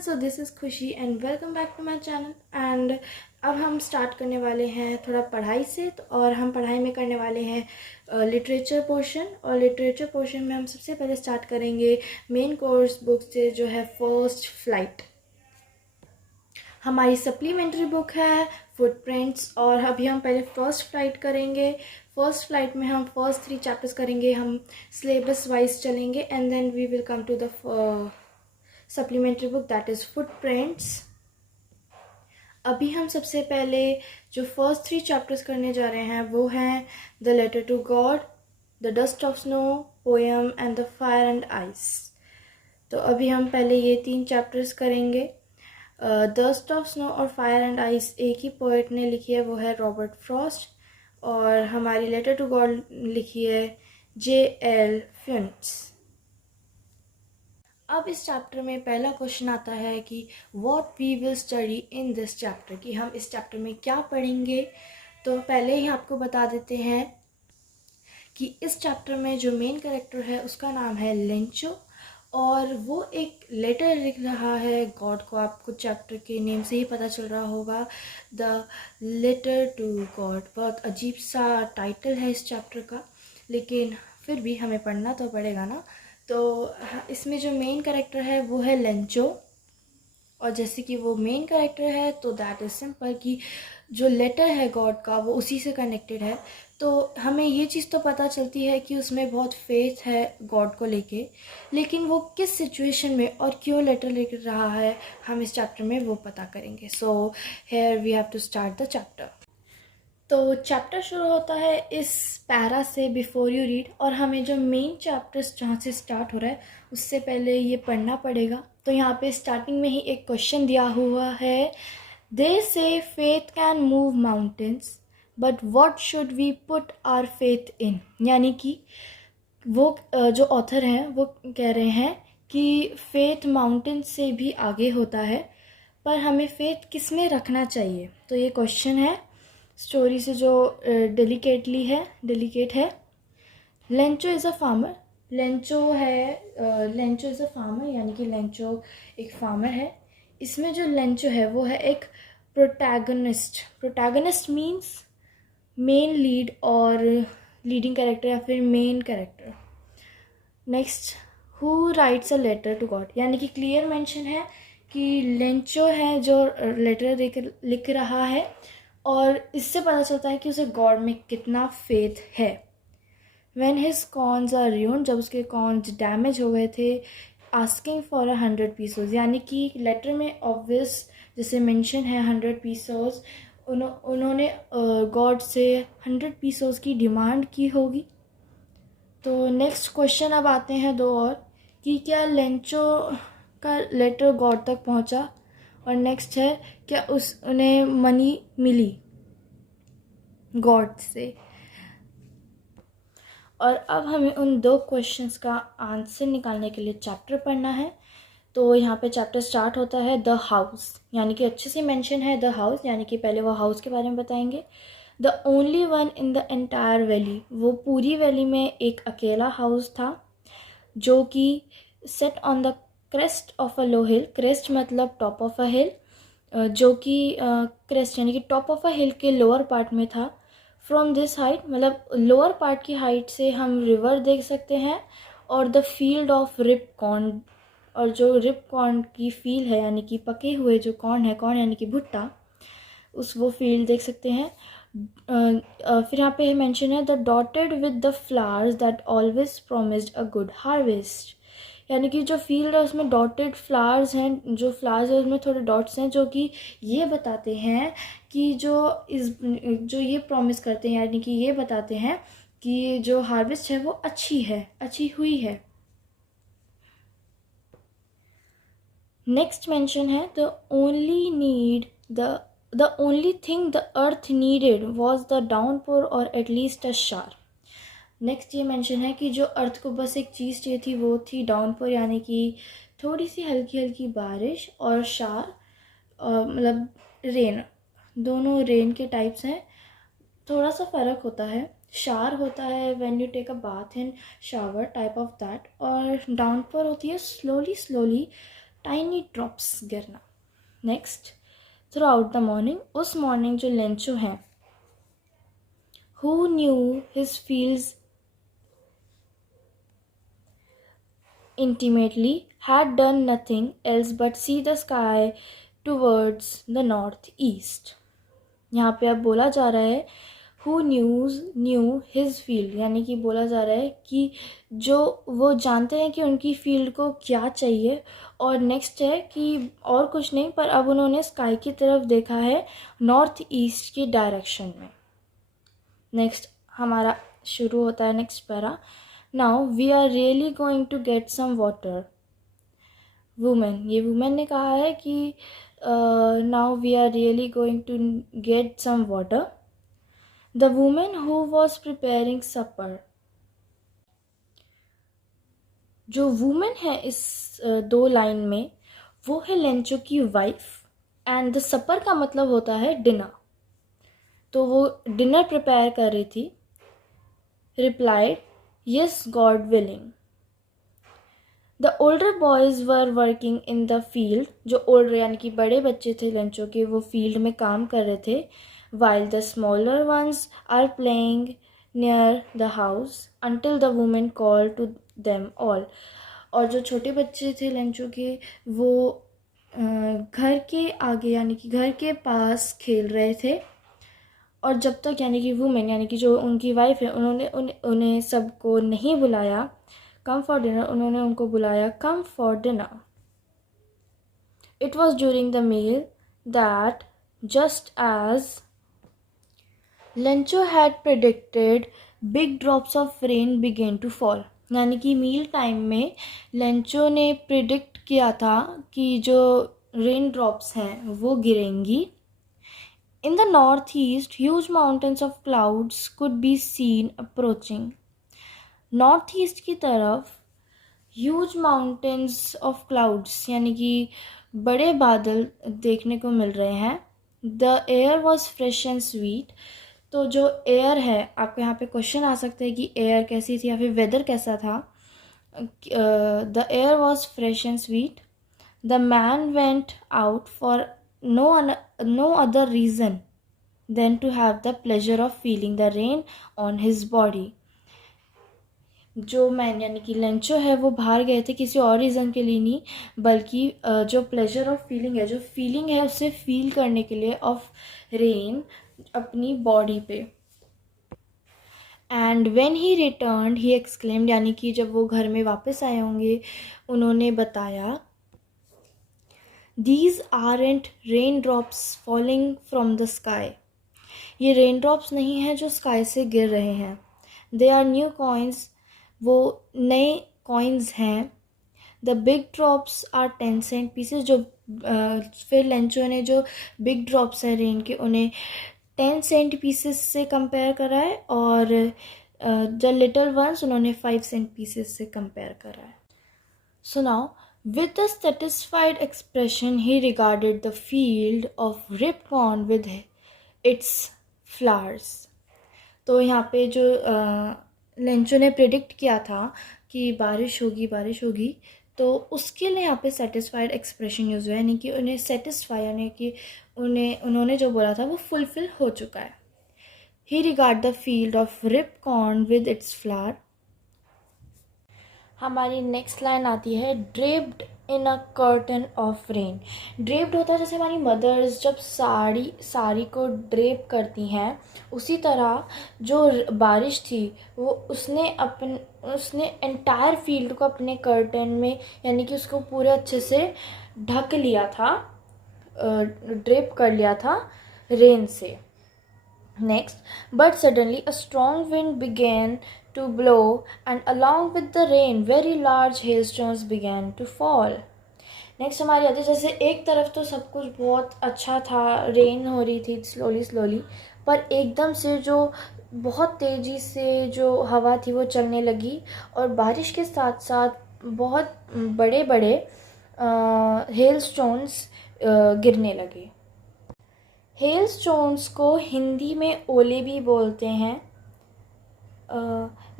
Everyone, so this is Khushi and welcome back to my channel. And अब हम start करने वाले हैं थोड़ा पढ़ाई से और हम पढ़ाई में करने वाले हैं लिटरेचर पोर्शन। और लिटरेचर पोर्शन में हम सबसे पहले स्टार्ट करेंगे मेन कोर्स बुक से, जो है फर्स्ट फ्लाइट। हमारी सप्लीमेंट्री बुक है फुटप्रिंट्स, और अभी हम पहले फर्स्ट फ्लाइट करेंगे। फर्स्ट फ्लाइट में हम फर्स्ट 3 चैप्टर्स करेंगे, हम सिलेबस वाइज चलेंगे and then we will come to the supplementary book that is footprints. अभी हम सबसे पहले जो फर्स्ट 3 चैप्टर्स करने जा रहे हैं वो हैं the letter to God, the dust of snow, poem and the fire and ice. तो अभी हम पहले ये 3 चैप्टर्स करेंगे। डस्ट ऑफ स्नो और फायर एंड आइस एक ही पोएट ने लिखी है, वो है रॉबर्ट फ्रॉस्ट। और हमारी लेटर टू गॉड लिखी है J.L. फ्यून्स। अब इस चैप्टर में पहला क्वेश्चन आता है कि what we will study in this chapter, कि हम इस चैप्टर में क्या पढ़ेंगे। तो पहले ही आपको बता देते हैं कि इस चैप्टर में जो मेन कैरेक्टर है उसका नाम है लेंचो, और वो एक लेटर लिख रहा है गॉड को। आपको चैप्टर के नेम से ही पता चल रहा होगा, द लेटर टू गॉड। बहुत अजीब सा टाइटल है इस चैप्टर का, लेकिन फिर भी हमें पढ़ना तो पड़ेगा ना। तो इसमें जो मेन कैरेक्टर है वो है लेंचो, और जैसे कि वो मेन कैरेक्टर है तो दैट इज़ सिंपल कि जो लेटर है गॉड का वो उसी से कनेक्टेड है। तो हमें ये चीज़ तो पता चलती है कि उसमें बहुत फेथ है गॉड को लेके, लेकिन वो किस सिचुएशन में और क्यों लेटर लिख रहा है हम इस चैप्टर में वो पता करेंगे। So here we have to start the chapter. तो चैप्टर शुरू होता है इस पैरा से, बिफोर यू रीड। और हमें जो मेन चैप्टर्स जहाँ से स्टार्ट हो रहा है उससे पहले ये पढ़ना पड़ेगा। तो यहाँ पे स्टार्टिंग में ही एक क्वेश्चन दिया हुआ है, they say faith can move mountains but what should we put our faith in. यानी कि वो जो ऑथर हैं वो कह रहे हैं कि फेथ माउंटेन से भी आगे होता है, पर हमें फेथ किस में रखना चाहिए। तो ये क्वेश्चन है स्टोरी से जो डेलिकेट है। Lencho is a farmer. Lencho is a farmer, यानी कि लेंचो एक फार्मर है। इसमें जो लेंचो है वो है एक प्रोटैगनिस्ट मीन्स मेन लीड और लीडिंग कैरेक्टर या फिर main character. Next, who writes a letter to God, यानी कि क्लियर मेंशन है कि लेंचो है जो लेटर लिख रहा है, और इससे पता चलता है कि उसे गॉड में कितना फेथ है। When his corns are ruined, जब उसके कॉर्न्स डैमेज हो गए थे, आस्किंग फॉर 100 पीसोज, यानी कि लेटर में ऑब्वियस जैसे मेंशन है 100 पीसोज, उन्होंने गॉड से 100 पीसोज की डिमांड की होगी। तो नेक्स्ट क्वेश्चन अब आते हैं 2 और, कि क्या लेंचो का लेटर गॉड तक पहुंचा, और नेक्स्ट है क्या उन्हें मनी मिली गॉड से। और अब हमें उन 2 क्वेश्चंस का आंसर निकालने के लिए चैप्टर पढ़ना है। तो यहाँ पे चैप्टर स्टार्ट होता है द हाउस, यानी कि अच्छे से मेंशन है द हाउस, यानी कि पहले वो हाउस के बारे में बताएंगे। The only one in the entire valley, वो पूरी वैली में एक अकेला हाउस था जो कि set on the crest of a low hill. Crest मतलब टॉप ऑफ अ हिल, जो कि क्रेस्ट यानी कि टॉप ऑफ अ हिल के लोअर पार्ट में था। फ्रॉम दिस हाइट मतलब लोअर पार्ट की हाइट से हम रिवर देख सकते हैं, और the field of ripe corn, और जो रिप कॉर्न की फील्ड है यानी कि पके हुए जो कॉर्न है, कॉर्न यानी कि भुट्टा, वो फील्ड देख सकते हैं। फिर यहाँ पे मेंशन है the dotted with the flowers that always promised a good harvest, यानी कि जो फील्ड है उसमें डॉटेड फ्लावर्स हैं, जो फ्लावर्स है उसमें थोड़े डॉट्स हैं जो कि ये बताते हैं कि जो ये प्रॉमिस करते हैं, यानी कि ये बताते हैं कि जो हार्वेस्ट है वो अच्छी हुई है। नेक्स्ट मेंशन है the only thing the earth needed was the downpour और एटलीस्ट अ शार। नेक्स्ट ये मेंशन है कि जो अर्थ को बस एक चीज़ चाहिए थी वो थी डाउनपोर, यानी कि थोड़ी सी हल्की हल्की बारिश, और शार मतलब रेन। दोनों रेन के टाइप्स हैं, थोड़ा सा फ़र्क होता है। शार होता है when you take a bath in shower type of that, और डाउनपोर होती है स्लोली टाइनी ड्रॉप्स गिरना। Next, throughout the morning, उस मॉर्निंग जो लेंचो हैं, who knew his fields intimately, had done nothing else but see the sky towards the northeast. यहाँ पे अब बोला जा रहा है who knew his field, यानी कि बोला जा रहा है कि जो वो जानते हैं कि उनकी फील्ड को क्या चाहिए, और नेक्स्ट है कि और कुछ नहीं पर अब उन्होंने स्काई की तरफ देखा है नॉर्थ ईस्ट की डायरेक्शन में। नेक्स्ट हमारा शुरू होता है next para. Now we are really going to get some water. Women, ये वुमेन ने कहा है कि now we are really going to get some water. The women who was preparing supper, जो वुमेन है इस दो लाइन में वो है लेंचो की वाइफ, एंड द सपर का मतलब होता है डिनर, तो वो डिनर प्रिपेयर कर रही थी। Replied, yes, God willing. The older boys were working in the field, जो ओल्डर यानी कि बड़े बच्चे थे लेंचो के, वो फील्ड में काम कर रहे थे। while the smaller ones are playing near the house until the woman called to them all. और जो छोटे बच्चे थे लेंचो के वो घर के आगे यानी कि घर के पास खेल रहे थे, और जब तक यानी कि वुमेन यानी कि जो उनकी वाइफ है उन्होंने उन्हें सबको नहीं बुलाया कम फॉर डिनर, उन्होंने उनको बुलाया come for dinner. It was during the meal that just as Lencho had predicted big drops of rain began to fall, यानी कि मील टाइम में लेंचो ने प्रिडिक्ट किया था कि जो रेन ड्रॉप्स हैं वो गिरेंगी। In the northeast, huge mountains of clouds could be seen approaching. Northeast की तरफ huge mountains of clouds यानी कि बड़े बादल देखने को मिल रहे हैं। The air was fresh and sweet. तो जो एयर है, आपको यहाँ पे क्वेश्चन आ सकता है कि एयर कैसी थी या फिर वेदर कैसा था। The air was fresh and sweet. The man went out for no other reason than to have the pleasure of feeling the rain on his body. जो मैन यानी कि लेंचो है वो बाहर गए थे किसी और रीज़न के लिए नहीं, बल्कि जो प्लेजर ऑफ फीलिंग है, जो फीलिंग है उसे फील करने के लिए ऑफ रेन अपनी बॉडी पे। And when he return he exclaimed, यानी कि जब वो घर में वापस आए होंगे उन्होंने बताया, These aren't raindrops falling from the sky. ये रेन ड्रॉप्स नहीं हैं जो स्काई से गिर रहे हैं। दे आर न्यू कॉइन्स, वो नए कॉइन्स हैं। The big drops are 10 cent pieces, जो फिर लेंचो ने जो बिग ड्रॉप्स हैं रेन के उन्हें 10 सेंट पीसेस से कंपेयर करा है, और द लिटिल वंस उन्होंने 5 सेंट पीसेस से कंपेयर करा है। So now with a satisfied expression he regarded the field of ripe corn with its flowers. तो यहाँ पे जो लेंचो ने प्रिडिक्ट किया था कि बारिश होगी, तो उसके लिए यहाँ पे सेटिस्फाइड एक्सप्रेशन यूज़ हुआ है, यानी कि उन्हें सेटिस्फाई यानी कि उन्होंने जो बोला था वो फुलफिल हो चुका है। He regarded the field of ripe corn with its flower. हमारी नेक्स्ट लाइन आती है draped in a curtain of rain. Draped होता है जैसे हमारी मदर्स जब साड़ी को ड्रेप करती हैं, उसी तरह जो बारिश थी वो उसने एंटायर फील्ड को अपने कर्टन में यानी कि उसको पूरे अच्छे से ढक लिया था, ड्रेप कर लिया था रेन से। Next, but suddenly a strong wind began to blow, and along with the rain very large hailstones began to fall. Next हमारी आती है जैसे एक तरफ तो सब कुछ बहुत अच्छा था, रेन हो रही थी स्लोली, पर एकदम से जो बहुत तेज़ी से जो हवा थी वो चलने लगी, और बारिश के साथ साथ बहुत बड़े बड़े हेलस्टोन्स गिरने लगे। हेलस्टोन्स को हिंदी में ओले भी बोलते हैं।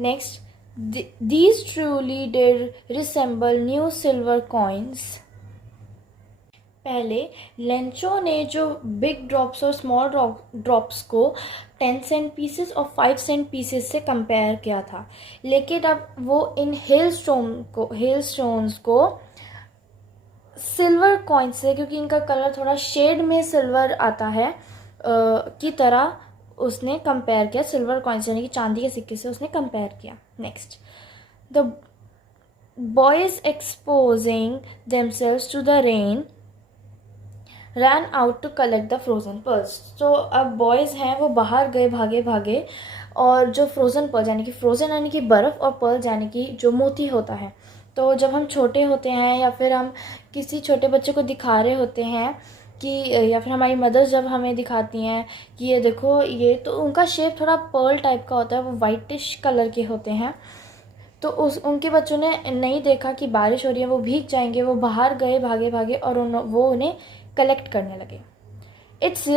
Next, these truly did resemble new silver coins. पहले लेंचो ने जो बिग ड्रॉप्स और स्मॉल ड्रॉप्स को 10 सेंट पीसेस और 5 सेंट पीसेस से कंपेयर किया था, लेकिन अब वो इन हेल स्टोन्स को सिल्वर कॉइन से, क्योंकि इनका कलर थोड़ा शेड में सिल्वर आता है की तरह उसने कंपेयर किया, सिल्वर कॉइन यानी कि चांदी के सिक्के से उसने कंपेयर किया। Next, the boys exposing themselves to the rain ran out to collect the frozen pearls. तो अब बॉयज़ हैं वो बाहर गए भागे भागे, और जो फ्रोज़न पर्ल्स यानी कि फ्रोज़न यानी कि बर्फ़, और पर्ल्स यानी कि जो मोती होता है। तो जब हम छोटे होते हैं या फिर हम किसी छोटे बच्चे को दिखा रहे होते हैं कि, या फिर हमारी मदर्स जब हमें दिखाती हैं कि ये देखो ये, तो उनका शेप थोड़ा पर्ल टाइप का होता है, वो वाइटिश कलर के होते हैं। तो उनके बच्चों ने नहीं देखा कि बारिश हो रही है, वो भीग जाएंगे, वो बाहर गए भागे भागे और वो उन्हें कलेक्ट करने लगे। It's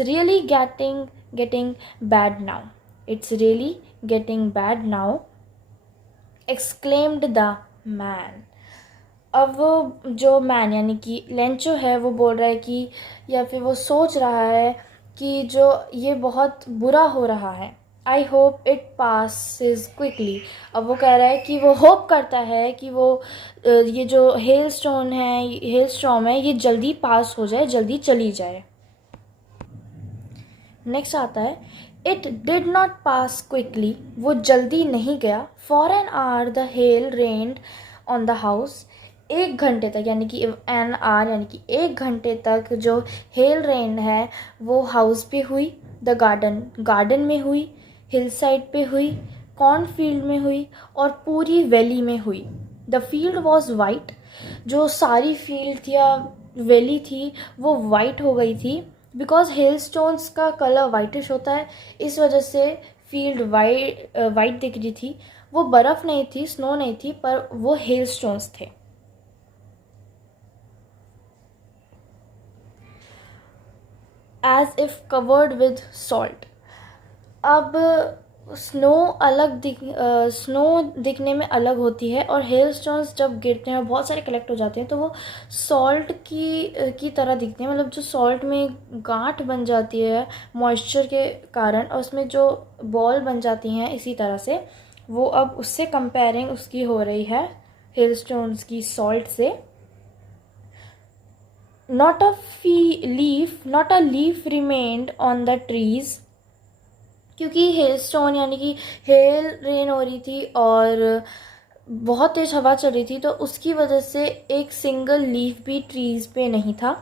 really getting bad now, it's really getting bad now exclaimed the man. अब वो जो मैन यानी कि लेंचो है वो बोल रहा है कि, या फिर वो सोच रहा है कि जो ये बहुत बुरा हो रहा है। I hope it passes quickly. अब वो कह रहा है कि वो होप करता है कि वो ये जो हेल स्टॉर्म है ये जल्दी पास हो जाए, जल्दी चली जाए। नेक्स्ट आता है, it did not pass quickly, वो जल्दी नहीं गया। For an hour the hell rained on the house, 1 घंटे तक, यानी कि एन आवर यानी कि 1 घंटे तक जो हेल रेन है वो हाउस पे हुई, द गार्डन में हुई, हिल साइड पे हुई, कॉर्न फील्ड में हुई, और पूरी वैली में हुई। द फील्ड वॉज वाइट, जो सारी फील्ड थी या वैली थी वो वाइट हो गई थी, बिकॉज हेल स्टोन्स का कलर वाइटिश होता है, इस वजह से फील्ड वाइट दिख रही थी। वो बर्फ़ नहीं थी, स्नो नहीं थी, पर वो हेल स्टोन्स थे। As if covered with salt. अब स्नो दिखने में अलग होती है, और हेल स्टोन्स जब गिरते हैं और बहुत सारे कलेक्ट हो जाते हैं तो वो सॉल्ट की तरह दिखते हैं, मतलब जो सॉल्ट में गांठ बन जाती है मॉइस्चर के कारण, और उसमें जो बॉल बन जाती हैं, इसी तरह से वो अब उससे कंपेयरिंग उसकी हो रही है हेल स्टोन्स की सॉल्ट से। Not a leaf remained on the trees, क्योंकि हेल स्टोन यानी कि हेल रेन हो रही थी और बहुत तेज हवा चल रही थी, तो उसकी वजह से एक सिंगल लीफ भी ट्रीज पे नहीं था।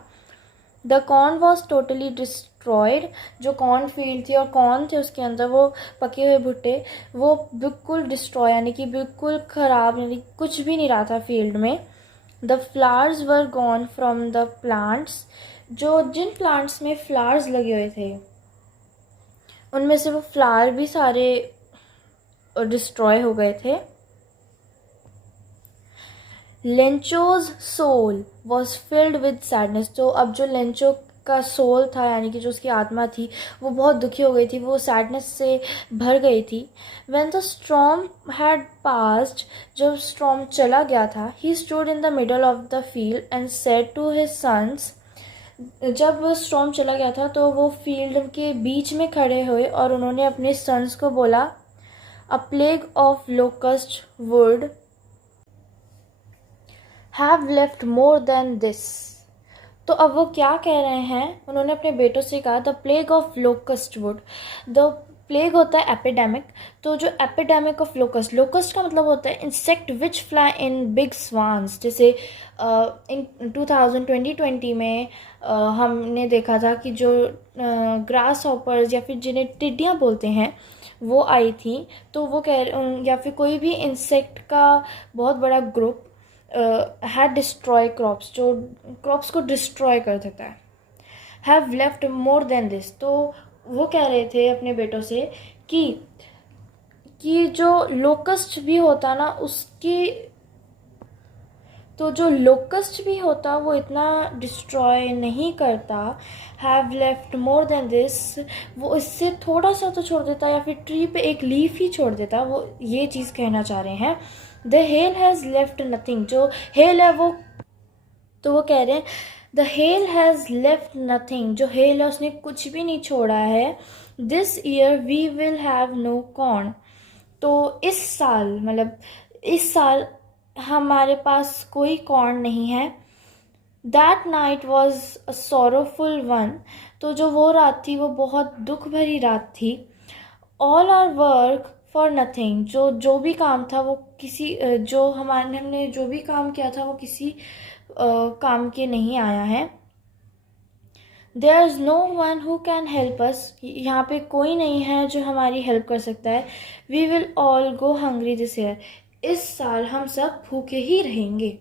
The corn was totally destroyed, जो कॉर्न फील्ड थी और कॉर्न थे उसके अंदर वो पके हुए भुट्टे, वो बिल्कुल डिस्ट्रॉय यानी कि बिल्कुल ख़राब, यानी कुछ भी नहीं रहा था फील्ड में। The flowers were gone from the plants, जो जिन प्लांट्स में फ्लावर्स लगे हुए थे उनमें से वो फ्लावर भी सारे डिस्ट्रॉय हो गए थे। Lencho's soul was filled with sadness, तो अब जो लेंचो का सोल था यानी कि जो उसकी आत्मा थी वो बहुत दुखी हो गई थी, वो सैडनेस से भर गई थी। When the storm had passed, जब स्टॉर्म चला गया था, he stood in the middle of the field and said to his sons, जब स्टॉर्म चला गया था तो वो फील्ड के बीच में खड़े हुए और उन्होंने अपने सन्स को बोला, अ plague of locust would have left more than this. तो अब वो क्या कह रहे हैं, उन्होंने अपने बेटों से कहा, the plague of locust would. The plague होता है एपिडेमिक, तो जो एपिडेमिक ऑफ लोकस्ट का मतलब होता है insect which fly in big swans. जैसे इन 2020 में हमने देखा था कि जो ग्रास हॉपर्स या फिर जिन्हें टिड्डियाँ बोलते हैं वो आई थी, तो वो या फिर कोई भी इंसेक्ट का बहुत बड़ा ग्रुप हैड डिस्ट्रॉय क्रॉप्स, जो क्रॉप्स को डिस्ट्रॉय कर देता है। Have left more than this, तो वो कह रहे थे अपने बेटों से कि जो लोकस्ट भी होता ना उसकी, तो जो लोकस्ट भी होता वो इतना डिस्ट्रॉय नहीं करता। Have left more than this, वो इससे थोड़ा सा तो छोड़ देता, या फिर ट्री पे एक लीफ ही छोड़ देता, वो ये चीज़ कहना चाह रहे हैं। The hail has left nothing, जो हेल है वो तो वो कह रहे हैं the hail has left nothing, जो हेल है उसने कुछ भी नहीं छोड़ा है। This year we will have no corn, तो इस साल मतलब इस साल हमारे पास कोई कॉर्न नहीं है। That night was a sorrowful one, तो जो वो रात थी वो बहुत दुख भरी रात थी। All our work for nothing, जो जो भी काम था वो किसी जो हमने जो भी काम किया था वो किसी काम के नहीं आया है। There is no one who can help us, यहाँ पे कोई नहीं है जो हमारी हेल्प कर सकता है। We will all go hungry this year, इस साल हम सब भूखे ही रहेंगे।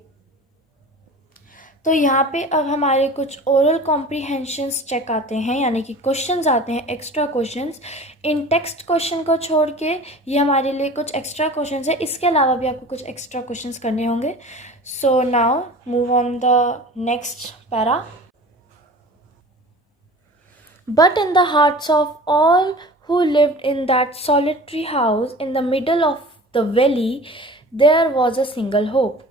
तो यहाँ पे अब हमारे कुछ ओरल कॉम्प्रीहेंशंस चेक आते हैं, यानी कि क्वेश्चंस आते हैं, एक्स्ट्रा क्वेश्चंस। इन टेक्स्ट क्वेश्चन को छोड़ के ये हमारे लिए कुछ एक्स्ट्रा क्वेश्चंस है, इसके अलावा भी आपको कुछ एक्स्ट्रा क्वेश्चंस करने होंगे। So now move on the next para. But in the hearts of all who lived in that solitary house in the middle of the valley, there was a single hope.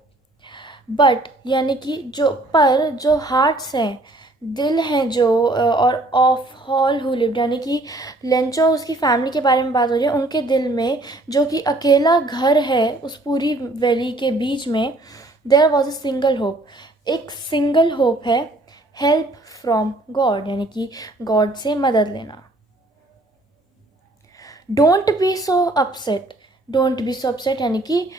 But यानी कि जो hearts हैं, दिल हैं जो, और of all who lived यानी कि लेंचो उसकी फैमिली के बारे में बात हो रही है, उनके दिल में जो कि अकेला घर है उस पूरी वैली के बीच में, there was a single hope, एक सिंगल होप है, हेल्प फ्रॉम गॉड, यानी कि गॉड से मदद लेना। Don't be so upset, don't be so upset यानी कि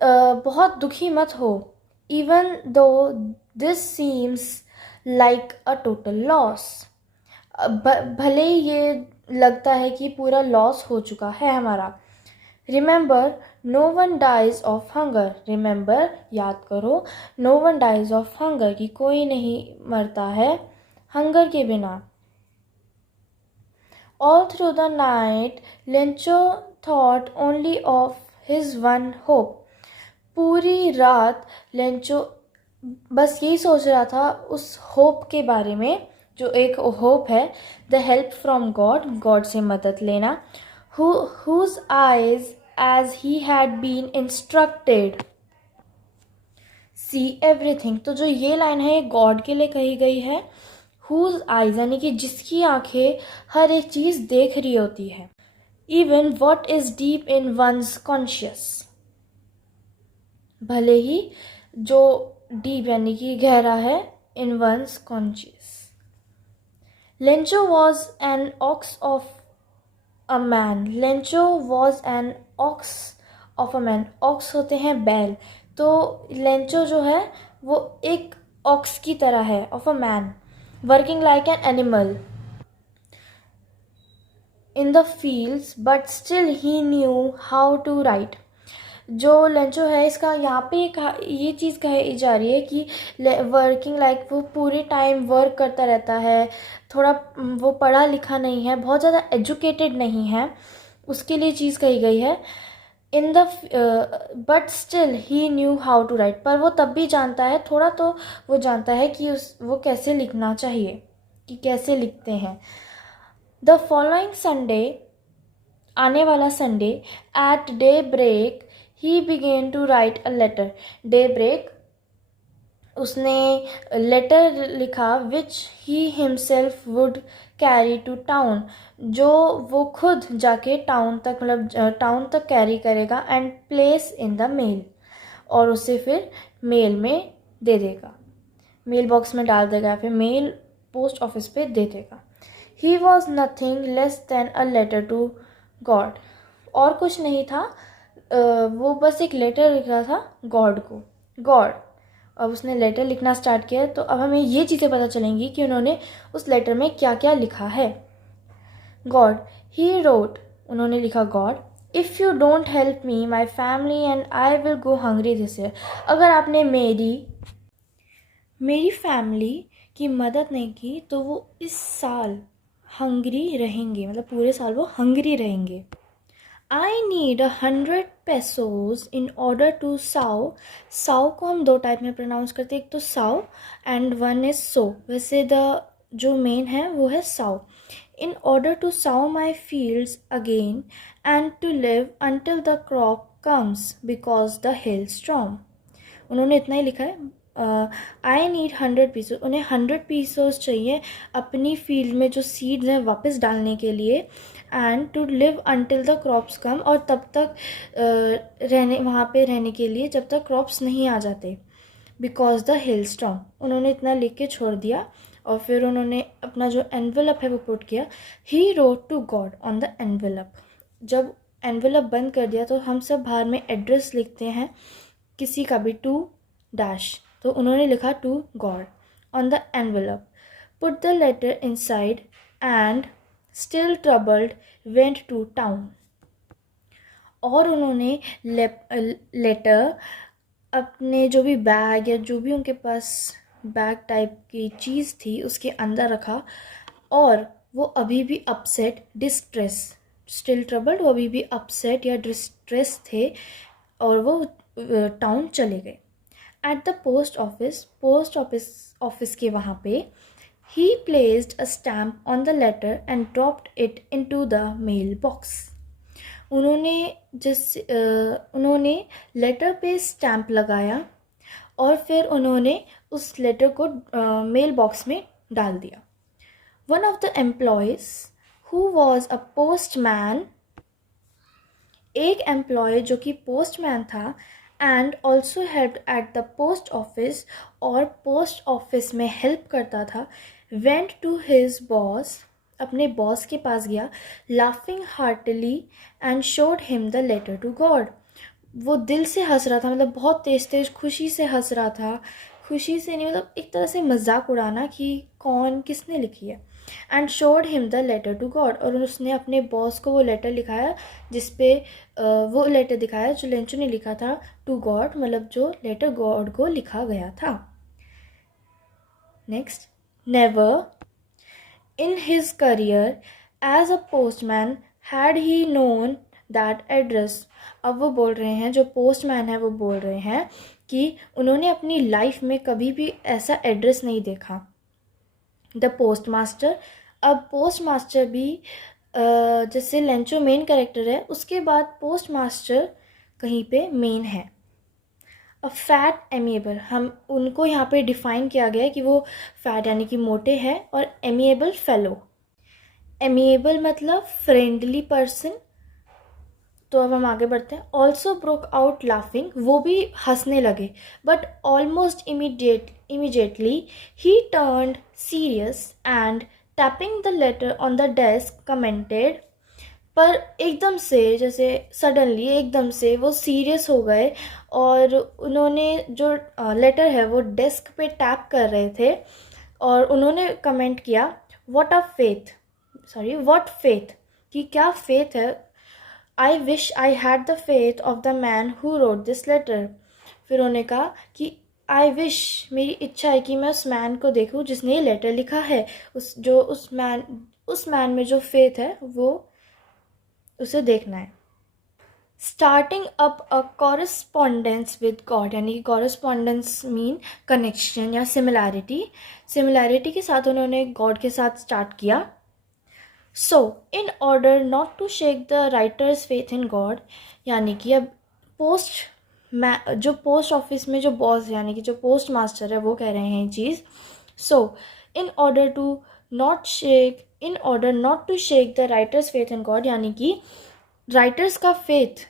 बहुत दुखी मत हो। Even though this seems like a total loss, भले ही ये लगता है कि पूरा लॉस हो चुका है हमारा। Remember no one dies of hunger, remember याद करो, no one dies of hunger कि कोई नहीं मरता है हंगर के बिना। All through the night Lencho thought only of his one hope, पूरी रात लेंचो बस यही सोच रहा था उस होप के बारे में, जो एक होप है, the help from God, God से मदद लेना। whose eyes as he had been instructed see everything, तो जो ये लाइन है गॉड के लिए कही गई है। whose eyes यानी कि जिसकी आंखें हर एक चीज देख रही होती है। even what is deep in one's conscious, भले ही जो डीप यानी कि गहरा है, in one's conscious. Lencho was an ox of a man, Lencho was an ox of a man, ox होते हैं बैल, तो लेंचो जो है वो एक ऑक्स की तरह है, of a man, working like an animal in the fields but still he knew how to write. जो लेंचो है इसका यहाँ पे ये चीज़ कही जा रही है कि वर्किंग लाइक वो पूरे टाइम वर्क करता रहता है, थोड़ा वो पढ़ा लिखा नहीं है, बहुत ज़्यादा एजुकेटेड नहीं है, उसके लिए चीज़ कही गई है। In the but still he knew how to write, पर वो तब भी जानता है, थोड़ा तो वो जानता है कि वो कैसे लिखना चाहिए, कि कैसे लिखते हैं। द फॉलोइंग संडे, आने वाला Sunday, at day break he began to write a letter, day break उसने लेटर लिखा, which he himself would carry to town, जो वो खुद जाके टाउन तक मतलब टाउन तक कैरी करेगा, and place in the mail, और उसे फिर मेल में दे देगा, मेल बॉक्स में डाल देगा, फिर मेल पोस्ट ऑफिस पे दे देगा। He was nothing less than a letter to God, और कुछ नहीं था, वो बस एक लेटर लिख रहा था गॉड को, गॉड। अब उसने लेटर लिखना स्टार्ट किया, तो अब हमें ये चीज़ें पता चलेंगी कि उन्होंने उस लेटर में क्या क्या लिखा है। गॉड, ही रोट, उन्होंने लिखा God, if you don't help me my family and I will go hungry this year, अगर आपने मेरी फैमिली की मदद नहीं की तो वो इस साल हंग्री रहेंगे, मतलब पूरे साल वो हंग्री रहेंगे। I need 100 pesos in order to sow, sow को हम दो टाइप में प्रोनाउंस करते हैं, एक तो साउ एंड वन इज सो, वैसे जो मेन है वो है साउ। इन order to sow my fields again and to live until the crop comes because the hail storm, उन्होंने इतना ही लिखा है, आई नीड 100 पीसों, उन्हें 100 पीसोस चाहिए अपनी फील्ड में जो सीड्स हैं वापस डालने के लिए, and to live until the crops come, और तब तक वहाँ पे रहने के लिए जब तक क्रॉप्स नहीं आ जाते, बिकॉज द हिल स्टॉर्म। उन्होंने इतना लिख के छोड़ दिया और फिर उन्होंने अपना जो एनवेलप है वो पुट किया। He wrote to God on the envelope. जब एनवेलप बंद कर दिया तो हम सब बाहर में एड्रेस लिखते हैं किसी का भी, टू डैश, तो उन्होंने लिखा to God on the envelope, put the letter inside and still troubled went to town. और उन्होंने लेटर अपने जो भी बैग या जो भी उनके पास बैग टाइप की चीज़ थी उसके अंदर रखा, और वो अभी भी अपसेट, डिस्ट्रेस, स्टिल ट्रबल्ड, वो अभी भी अपसेट या डिस्ट्रेस थे, और वो टाउन चले गए। एट द पोस्ट ऑफिस के वहाँ पे he placed a stamp on the letter and dropped it into the mail box. उन्होंने लेटर पे स्टैम्प लगाया और फिर उन्होंने उस लेटर को मेल बॉक्स में डाल दिया। One of the employees who was a postman, एक एम्प्लॉय जो कि पोस्टमैन था, and also help at the post office, और पोस्ट ऑफिस में हेल्प करता था, वेंट टू हिज बॉस, अपने बॉस के पास गया, laughing heartily and showed him the letter to God. वो दिल से हंस रहा था, मतलब बहुत तेज तेज खुशी से हंस रहा था, खुशी से नहीं, मतलब एक तरह से मजाक उड़ाना कि कौन किसने लिखी है। And showed him the letter to God, और उसने अपने बॉस को वो लेटर लिखाया जिसपे वो लेटर दिखाया जो लेंचो ने लिखा था टू गॉड, मतलब जो लेटर गॉड को लिखा गया था। Next, never in his career as a postman had he known that address. अब वो बोल रहे हैं, जो पोस्टमैन है वो बोल रहे हैं कि उन्होंने अपनी लाइफ में कभी भी ऐसा एड्रेस नहीं देखा। द पोस्ट मास्टर, अब पोस्ट मास्टर भी जैसे लेंचो मेन कैरेक्टर है, उसके बाद पोस्ट मास्टर कहीं पे मेन है। अ फैट एमिएबल, हम उनको यहाँ पे डिफाइन किया गया है कि वो फैट यानी कि मोटे हैं, और एमिएबल फेलो। एमिएबल मतलब फ्रेंडली पर्सन। तो अब हम आगे बढ़ते हैं। ऑल्सो ब्रोक आउट लाफिंग, वो भी हंसने लगे, but almost immediately he turned serious and tapping the later on the desk commented. पर एकदम से, जैसे सडनली एकदम से वो सीरियस हो गए, और उन्होंने जो लेटर है वो डेस्क पे टैप कर रहे थे, और उन्होंने कमेंट किया व्हाट फेथ, कि क्या फेथ है। I wish I had the faith of the man who wrote this letter. फिर उन्होंने कहा कि आई विश, मेरी इच्छा है कि मैं उस मैन को देखूं जिसने ये लेटर लिखा है, उस मैन में जो फेथ है वो उसे देखना है। Starting up a correspondence with God, यानी कि कॉरेस्पॉन्डेंस मीन कनेक्शन या सिमिलैरिटी के साथ उन्होंने गॉड के साथ स्टार्ट किया। So in order not to shake the writer's faith in God, यानी कि अब जो पोस्ट ऑफिस में जो बॉस यानी कि जो पोस्ट मास्टर है वो कह रहे हैं ये चीज़। So in order not to shake the writer's faith in God, यानी कि राइटर्स का फेथ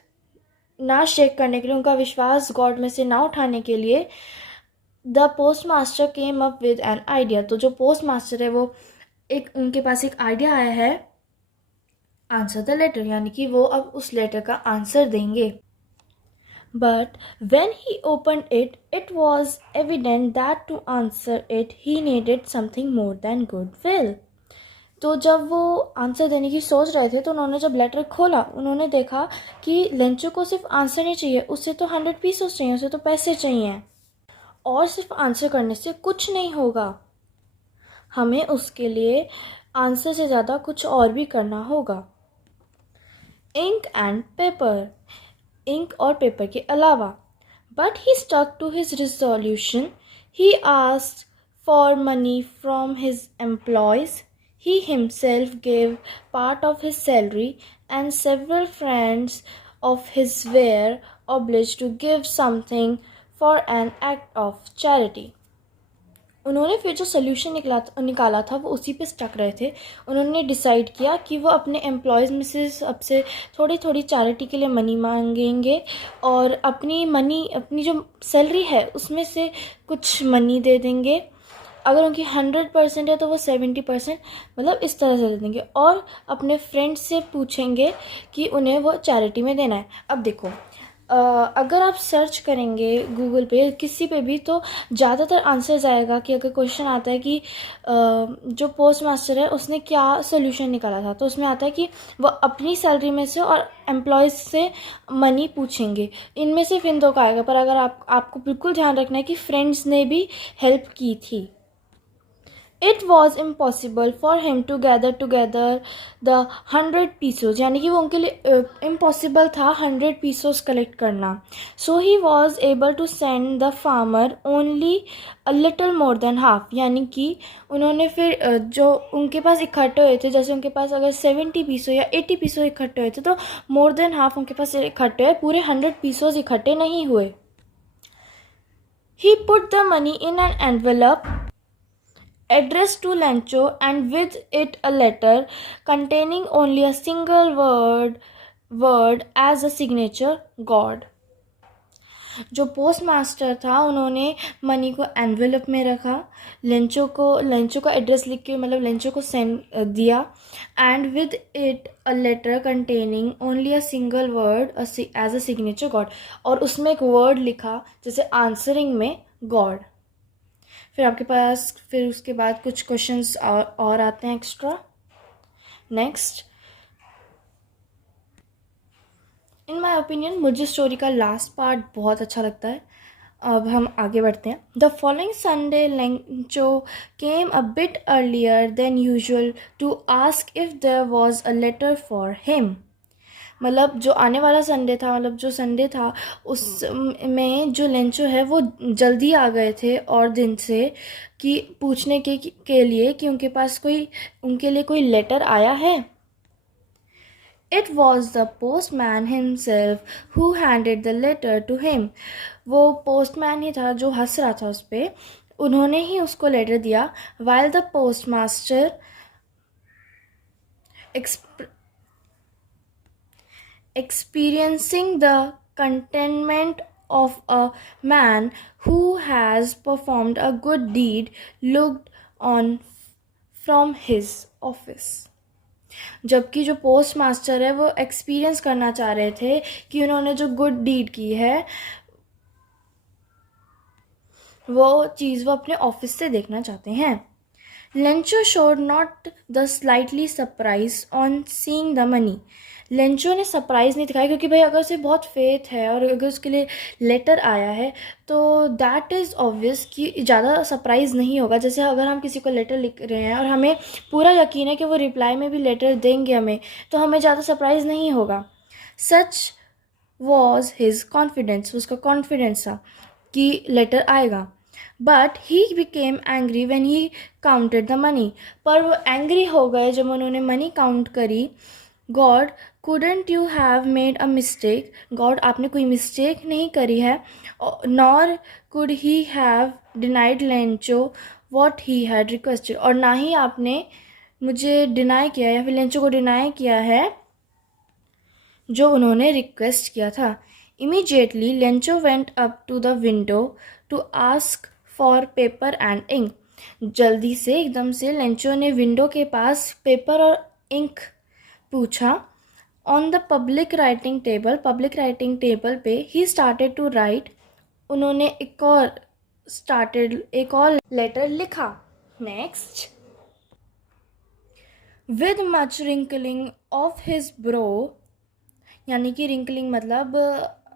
ना शेक करने के लिए, उनका विश्वास गॉड में से ना उठाने के लिए, the post master came up with an idea. तो जो पोस्ट मास्टर है वो उनके पास एक आइडिया आया है, आंसर द लेटर, यानी कि वो अब उस लेटर का आंसर देंगे। But when he open it was evident that to answer it he needed something more than good will. तो जब वो आंसर देने की सोच रहे थे तो उन्होंने जब लेटर खोला, उन्होंने देखा कि लेंचो को सिर्फ आंसर नहीं चाहिए, उससे तो 100 पीसेस चाहिए, उसे तो पैसे चाहिए, और सिर्फ आंसर करने से कुछ नहीं होगा, हमें उसके लिए आंसर से ज़्यादा कुछ और भी करना होगा। इंक एंड पेपर, इंक और पेपर के अलावा। But he stuck to his resolution, he asked for money from his employees, he himself gave part of his salary, and several friends of his were obliged to give something for an act of charity. उन्होंने फिर जो solution निकाला था वो उसी पे stuck रहे थे. उन्होंने डिसाइड किया कि वो अपने एम्प्लॉयज़ में से सबसे थोड़ी थोड़ी चैरिटी के लिए मनी मांगेंगे और अपनी जो सैलरी है उसमें से कुछ मनी दे देंगे. अगर उनकी 100% है तो वो 70% मतलब इस तरह से दे देंगे और अपने फ्रेंड्स से पूछेंगे कि उन्हें वो चैरिटी में देना है. अब देखो, अगर आप सर्च करेंगे गूगल पे किसी पे भी तो ज़्यादातर आंसर्स आएगा कि अगर क्वेश्चन आता है कि जो पोस्ट मास्टर है उसने क्या सोल्यूशन निकाला था, तो उसमें आता है कि वो अपनी सैलरी में से और एम्प्लॉयज़ से मनी पूछेंगे. इनमें से इन दो का आएगा. पर अगर आपको बिल्कुल ध्यान रखना है कि फ्रेंड्स ने भी हेल्प की थी. It was impossible for him to gather together the 100 pesos. यानी कि वो उनके लिए impossible था 100 pesos कलेक्ट करना. So he was able to send the farmer only a little more than half. यानी कि उन्होंने फिर जो उनके पास इकट्ठे हुए थे, जैसे उनके पास अगर 70 पीसो या 80 पीसो इकट्ठे हुए थे तो मोर देन हाफ उनके पास इकट्ठे हुए, पूरे 100 पीसोज इकट्ठे नहीं हुए. He put the money in an envelope addressed to Lencho and with it a letter containing only a single word as a signature, God. जो पोस्ट मास्टर था उन्होंने मनी को एनवेलप में रखा, लेंचो का एड्रेस लिख के मतलब लेंचो को सेंड दिया, and with it a letter containing only a single word as a signature God. और उसमें एक वर्ड लिखा जैसे आंसरिंग में गॉड. फिर आपके पास फिर उसके बाद कुछ क्वेश्चंस और आते हैं extra. Next, in my opinion मुझे स्टोरी का लास्ट पार्ट बहुत अच्छा लगता है. अब हम आगे बढ़ते हैं. The following Sunday Lencho came a bit earlier than usual to ask if there was a letter for him. मतलब जो आने वाला संडे था, मतलब जो संडे था उसमें जो लेंचो है वो जल्दी आ गए थे और दिन से कि पूछने के लिए कि उनके लिए कोई लेटर आया है. It was the postman himself who handed the letter to him. वो पोस्टमैन ही था जो हंस रहा था उस पर. उन्होंने ही उसको लेटर दिया. While the postmaster experiencing the contentment of a man who has performed a good deed looked on from his office. जबकि जो पोस्ट मास्टर है वो एक्सपीरियंस करना चाह रहे थे कि उन्होंने जो गुड डीड की है वो चीज़ वो अपने ऑफिस से देखना चाहते हैं. Lencho showed not the slightly surprise on seeing the money. Lencho ने सरप्राइज़ नहीं दिखाया क्योंकि भाई अगर उसे बहुत फेथ है और अगर उसके लिए लेटर आया है तो दैट इज़ ऑब्वियस कि ज़्यादा सरप्राइज़ नहीं होगा. जैसे अगर हम किसी को लेटर लिख रहे हैं और हमें पूरा यकीन है कि वो रिप्लाई में भी लेटर देंगे हमें, तो हमें ज़्यादा सरप्राइज़ नहीं होगा. सच वॉज हिज कॉन्फिडेंस. उसका कॉन्फिडेंस था कि लेटर आएगा. But he became angry when he counted the money. पर वो एंग्री हो गए जब उन्होंने मनी काउंट करी. God, couldn't you have made a mistake? God, आपने कोई मिस्टेक नहीं करी है. Nor could he have denied Lencho what he had requested. और ना ही आपने मुझे डिनाई किया या फिर लेंचो को डिनाई किया है जो उन्होंने रिक्वेस्ट किया था. Immediately Lencho went up to the window to ask for paper and ink. जल्दी से एकदम से लेंचो ने विंडो के पास पेपर और इंक पूछा. On the public writing table पे ही स्टार्टेड टू राइट. उन्होंने एक और लेटर लिखा. Next, with much wrinkling of his bro. यानी कि रिंकलिंग मतलब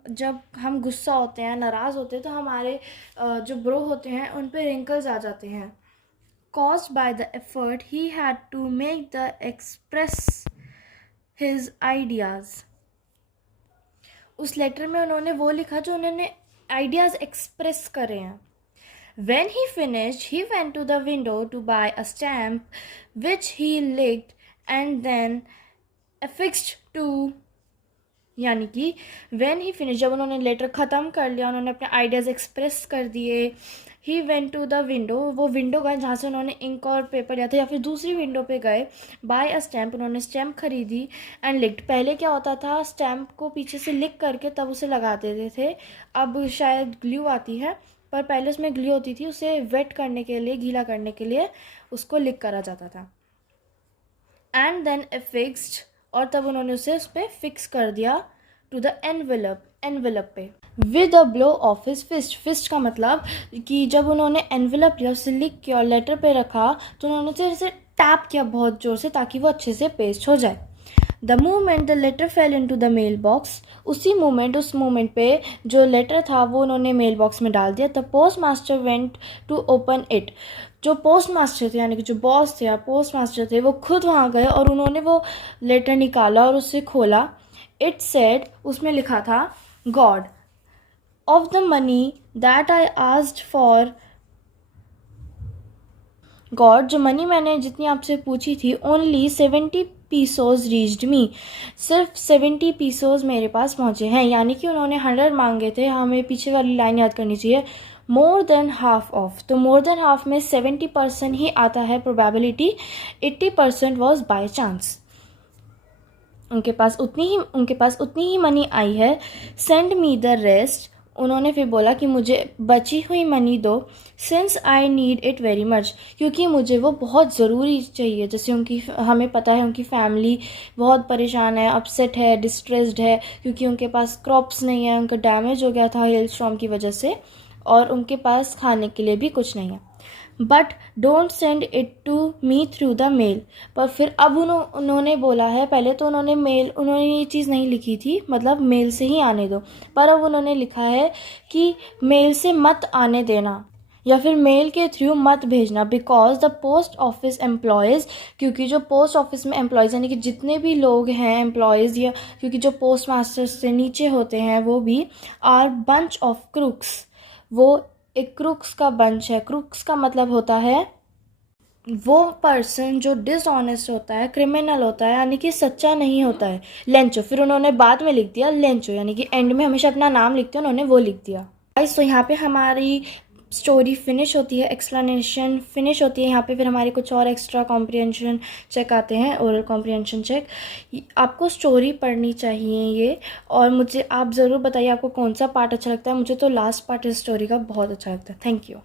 जब हम गुस्सा होते हैं, नाराज़ होते हैं तो हमारे जो ब्रो होते हैं उन पे रिंकल्स आ जाते हैं. caused by the effort he had to make the express his ideas. उस लेटर में उन्होंने वो लिखा जो उन्होंने आइडियाज़ एक्सप्रेस करे हैं. When he finished, he went to the window to buy a stamp which he licked and then affixed to यानी कि व्हेन ही फिनिश, जब उन्होंने लेटर ख़त्म कर लिया, उन्होंने अपने आइडियाज़ एक्सप्रेस कर दिए, he went to the window, वो विंडो गए जहाँ से उन्होंने इंक और पेपर लिया था, या फिर दूसरी विंडो पे गए, बाय अ स्टैम्प, उन्होंने स्टैम्प खरीदी, एंड लिक्ड, पहले क्या होता था स्टैम्प को पीछे से लिख करके तब उसे लगा देते थे, अब शायद ग्लू आती है, पर पहले उसमें ग्लू होती थी, उसे वेट करने के लिए, गीला करने के लिए उसको लिक करा जाता था, एंड देन फिक्स्ड, और तब उन्होंने उसे उस पर फिक्स कर दिया, टू द एनवेलप पे, with a blow of his fist, fist का मतलब कि जब उन्होंने एनवेलप लिया, उसे लिख के और लेटर पे रखा, तो उन्होंने उसे टैप किया बहुत ज़ोर से ताकि वो अच्छे से पेस्ट हो जाए। The moment the letter fell into the mail box, उस मोमेंट पे जो लेटर था वो उन्होंने मेल बॉक्स में डाल दिया। The post master went to open it, जो पोस्ट मास्टर थे यानी कि जो बॉस थे या पोस्ट मास्टर थे वो खुद वहाँ गए और उन्होंने वो लेटर निकाला और उसे खोला। इट सेड, उसमें लिखा था, God of the money that I asked for, God, जो मनी मैंने जितनी आपसे पूछी थी, ओनली 70 पीसोज रीच्ड मी, सिर्फ 70 पीसोज मेरे पास पहुँचे हैं, यानी कि उन्होंने 100 मांगे थे। हमें पीछे वाली लाइन याद करनी चाहिए, मोर देन हाफ ऑफ, तो मोर देन हाफ में 70% ही आता है प्रोबेबिलिटी, 80% वॉज बाय चांस। उनके पास उतनी ही मनी आई है। सेंड मी द रेस्ट, उन्होंने फिर बोला कि मुझे बची हुई मनी दो, since I need it very much, क्योंकि मुझे वो बहुत ज़रूरी चाहिए। जैसे हमें पता है उनकी फैमिली बहुत परेशान है, अपसेट है, डिस्ट्रेस्ड है, क्योंकि उनके पास क्रॉप्स नहीं है, उनका डैमेज हो गया था हेल स्टॉर्म की वजह से, और उनके पास खाने के लिए भी कुछ नहीं है। But don't send it to me through the mail, पर फिर अब उन्होंने बोला है, पहले तो उन्होंने ये चीज़ नहीं लिखी थी, मतलब मेल से ही आने दो, पर अब उन्होंने लिखा है कि मेल से मत आने देना या फिर मेल के थ्रू मत भेजना, because the post office employees, क्योंकि जो पोस्ट ऑफिस में एम्प्लॉयज़ यानी कि जितने भी लोग हैं एम्प्लॉयज़, या क्योंकि जो पोस्ट मास्टर से नीचे होते हैं वो भी, आर बंच ऑफ क्रूक्स, वो एक क्रूक्स का बंच है। क्रूक्स का मतलब होता है वो पर्सन जो डिसऑनेस्ट होता है, क्रिमिनल होता है, यानी कि सच्चा नहीं होता है। लेंचो, फिर उन्होंने बाद में लिख दिया लेंचो, यानी कि एंड में हमेशा अपना नाम लिखते हैं, उन्होंने वो लिख दिया। गाइस, तो यहाँ पे हमारी स्टोरी फिनिश होती है, एक्सप्लेनेशन फिनिश होती है। यहाँ पे फिर हमारे कुछ और एक्स्ट्रा कॉम्प्रिहेंशन चेक आते हैं, ओरल कॉम्प्रिहेंशन चेक। आपको स्टोरी पढ़नी चाहिए ये, और मुझे आप ज़रूर बताइए आपको कौन सा पार्ट अच्छा लगता है। मुझे तो लास्ट पार्ट इस स्टोरी का बहुत अच्छा लगता है। Thank you.